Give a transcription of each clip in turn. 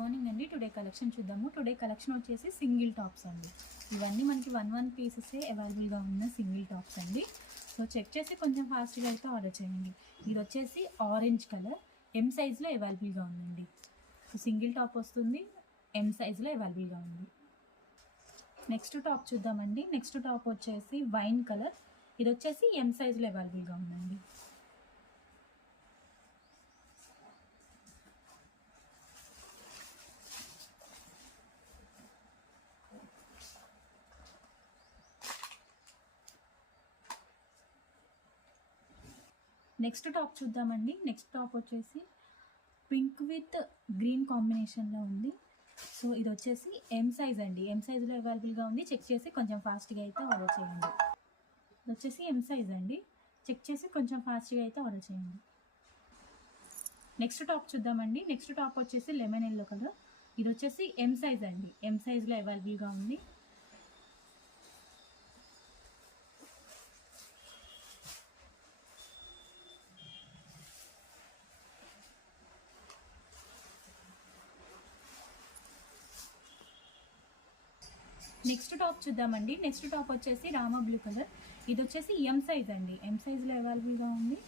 Morning అండి. Today collection చూద్దాము. Today collection వచ్చేసి సింగిల్ టాప్స్ అండి. ఇవన్నీ మనకి వన్ పీసెసే అవైలబుల్గా ఉన్న సింగిల్ టాప్స్ అండి. సో చెక్ చేసి కొంచెం ఫాస్ట్గా అయితే ఆర్డర్ చేయండి. ఇది వచ్చేసి ఆరెంజ్ కలర్ ఎం సైజ్లో అవైలబుల్గా ఉందండి. సో సింగిల్ టాప్ వస్తుంది, ఎం సైజ్లో అవైలబుల్గా ఉంది. నెక్స్ట్ టాప్ చూద్దామండి. నెక్స్ట్ టాప్ వచ్చేసి వైన్ కలర్, ఇది వచ్చేసి ఎం సైజ్లో అవైలబుల్గా ఉందండి. నెక్స్ట్ టాప్ చూద్దామండి. నెక్స్ట్ టాప్ వచ్చేసి పింక్ విత్ గ్రీన్ కాంబినేషన్లో ఉంది. సో ఇది వచ్చేసి ఎం సైజ్ అండి. ఎం సైజ్లో అవైలబుల్గా ఉంది. చెక్ చేసి కొంచెం ఫాస్ట్గా అయితే ఆర్డర్ చేయండి. ఇది వచ్చేసి ఎం సైజ్ అండి. చెక్ చేసి కొంచెం ఫాస్ట్గా అయితే ఆర్డర్ చేయండి. నెక్స్ట్ టాప్ చూద్దామండి. నెక్స్ట్ టాప్ వచ్చేసి లెమన్ ఎల్లో కలర్, ఇది వచ్చేసి ఎం సైజ్ అండి. ఎం సైజ్లో అవైలబుల్గా ఉంది. నెక్స్ట్ టాప్ చూద్దామండి. నెక్స్ట్ టాప్ వచ్చేసి రామా బ్లూ కలర్, ఇది వచ్చేసి ఎం సైజ్ అండి. ఎం సైజ్లో అవైలబుల్గా ఉంది.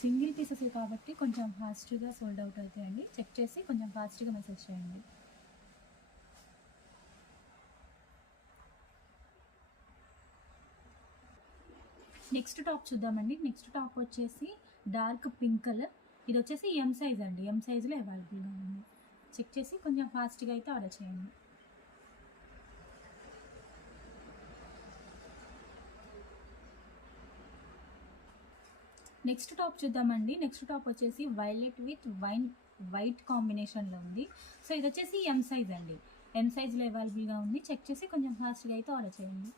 సింగిల్ పీసెస్ కాబట్టి కొంచెం ఫాస్ట్గా సోల్డ్ అవుట్ అవుతాయండి. చెక్ చేసి కొంచెం ఫాస్ట్గా మెసేజ్ చేయండి. నెక్స్ట్ టాప్ చూద్దామండి. నెక్స్ట్ టాప్ వచ్చేసి డార్క్ పింక్ కలర్, ఇది వచ్చేసి ఎం సైజ్ అండి. ఎం సైజ్లో అవైలబుల్గా ఉంది. చెక్ చేసి కొంచెం ఫాస్ట్గా అయితే ఆర్డర్ చేయండి. నెక్స్ట్ టాప్ చూద్దామండి. నెక్స్ట్ టాప్ వచ్చేసి వైలెట్ విత్ వైట్ కాంబినేషన్లో ఉంది. సో ఇది వచ్చేసి ఎం సైజ్ అండి. ఎం సైజ్లో అవైలబుల్గా ఉంది. చెక్ చేసి కొంచెం ఫాస్ట్గా అయితే ఆర్డర్ చేయండి.